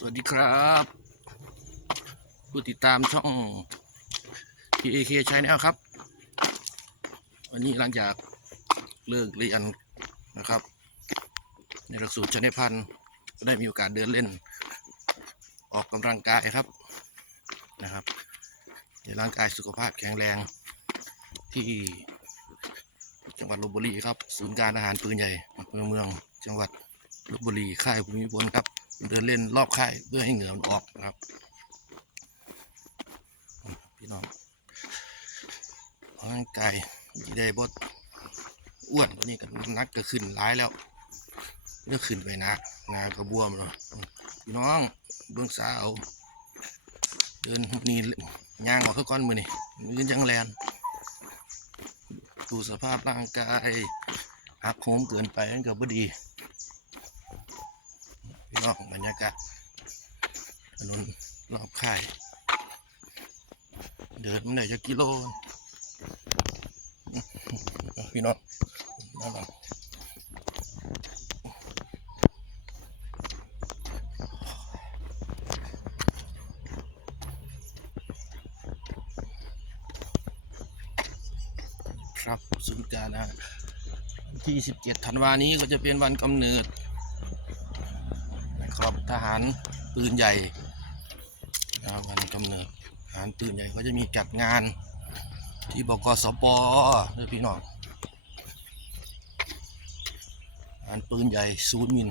สวัสดีครับ ผู้ติดตามช่อง PAK Channel ครับ วันนี้หลังจากเลิกเรียนนะครับ ในหลักสูตรชนพันธ์ได้มีโอกาสเดินเล่น ออกกำลังกายครับนะครับในร่างกายสุขภาพแข็งแรงที่จังหวัดลบบุรีครับ ศูนย์การอาหารปืนใหญ่อำเภอเมืองจังหวัดลบบุรีค่ายภูมิพลครับ เดินเล่นรอบค่ายเพื่อให้เหงื่อมันออกนะครับ พี่น้องร่างกายที่ได้บดอ้วนตัวนี้ก็นักก็ขึ้นร้ายแล้วเลือกขึ้นไปนักงากระบวมแล้วพี่น้องเบื้องสาวเดินนี่ย่างออกเข้าก้อนมือนี่มือยังแลนดูสภาพร่างกายหักโหมเกินไปนั่นก็บ่ดี พี่น้องบรรยากาศถนนรอบค่าย เดินมันได้จะกิโลพี่น้องนั่นแหละครับศูนย์การนะวันที่17ธันวานี้ก็จะเป็นวันกำเนิด ทหารปืนใหญ่นะครับวันกำเนิดทหารปืนใหญ่ก็จะมีจัดงาน ที่บกสปด้วยพี่น้องทหารปืนใหญ่ศูนย์มิน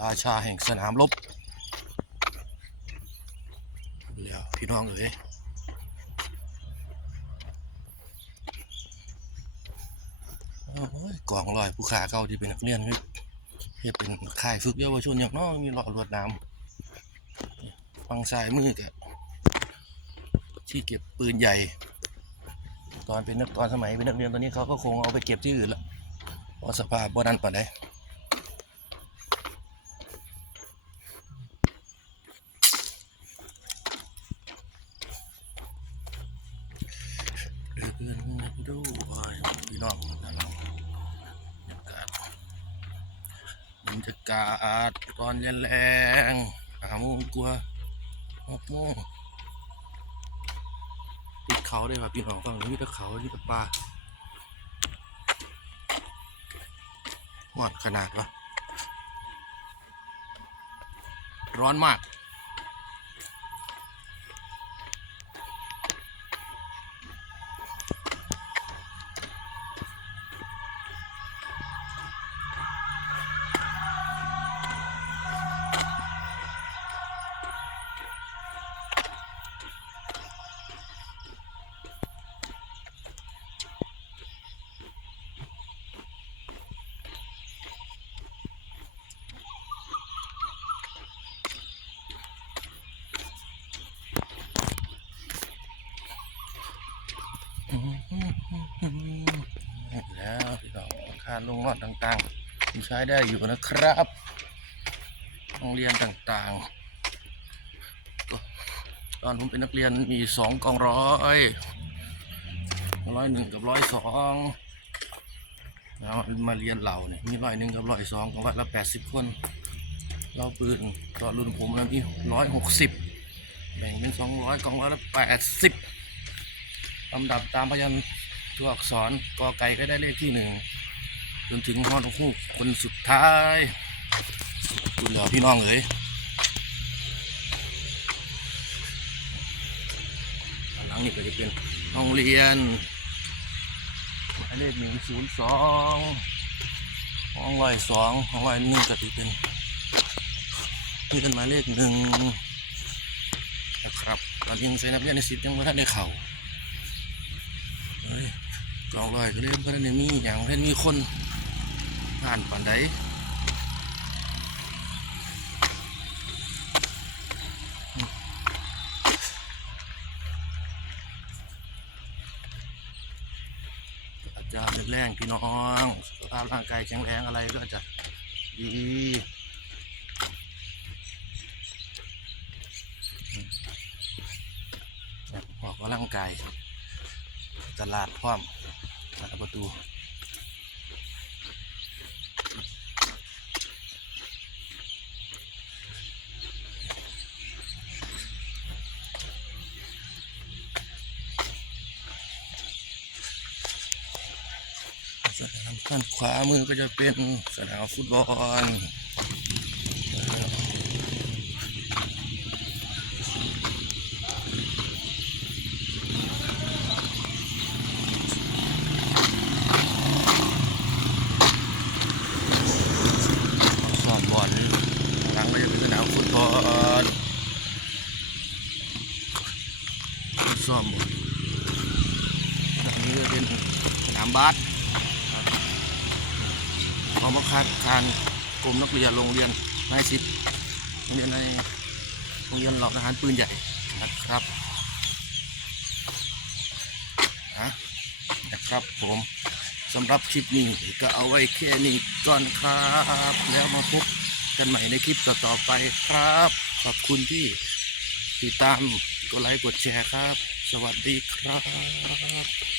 ราชาแห่งสนามรบแล้วพี่น้องเอ๋ยโอ้ยกองลอยผู้ขาเก่าที่เป็นนักเรียนพี่เฮ็ดเป็นค่ายฝึกเยาวชนอย่างน้อยมีหลอดรวดน้ำฟังซ้ายมือแกที่เก็บปืนใหญ่ ตอนเป็นนักตอนสมัยเป็นนักเรียนตอนนี้เขาก็คงเอาไปเก็บที่อื่นละเพราะสภาพบ่นั้นปานใดเดินดูโอ้ยพี่น้องนั่นน่ะบรา บรรยากาศตอนเย็นแรงหาโมงกว่าหกโมงติดเขาด้วยครับพี่น้องฝั่งนี้มีแต่เขามีแต่ป่าหอดขนาดวะร้อนมากาคารโรงรอดต่างๆใช้ได้อยู่นะครับโรงเรียนต่างๆ ตอนผมเป็นนักเรียนมีสองกองร้อยร้อยหนึ่งกับร้อยสองแล้วมาเรียนเหล่าเนี่ยมีร้อยหนึ่งกับร้อยสองก็วัดละแปดสิบคน เราปืนตอนรุ่นผมนะพี่ร้อยหกสิบแบ่งเป็นสองร้อยกองร้อยละแปดสิบลำดับตามพยัญชนะตัวอักษรกอไก่ก็ได้เลขที่หนึ่ง จนถึงฮอดฮูกคนสุดท้ายคุณเหล่อพี่น้องเอ๋ยด้านหลังนี่ก็จะเป็นโรงเรียนหมายเลขหนึ่งศูนย์สองห้องร้อยสองห้องร้อยหนึ่งก็จะเป็นนี่เป็นหมายเลขหนึ่งนะครับตอนยังใส่นักเรียนในสิบยังไม่ทันได้เข่าเฮ้ยกองลอยก็เล่นก็ได้มีอย่างเล่นมีคน ผ่านปันไดอาจารย์แรงพี่น้องสุขภาพร่างกายแข็งแรงอะไรก็จะดีบบออกกำลังกายตลาดพร้อมตลาดประตู ด้านขวามือก็จะเป็นสนามฟุตบอลซ้อมบอลหลังก็จะเป็นสนามฟุตบอลซ้อมบอลตรงนี้ก็เป็นสนามบาส เอามาคัดทางกรมนักเรียนโรงเรียนนายสิทธิ์โรงเรียนในโรงเรียนเหล่าทหารปืนใหญ่นะครับนะนะครับผมสำหรับคลิปนี้ก็เอาไว้แค่นี้ก่อนครับ แล้วมาพบกันใหม่ในคลิปต่อๆไปครับ ขอบคุณที่ติดตามกดไลค์กดแชร์ครับ สวัสดีครับ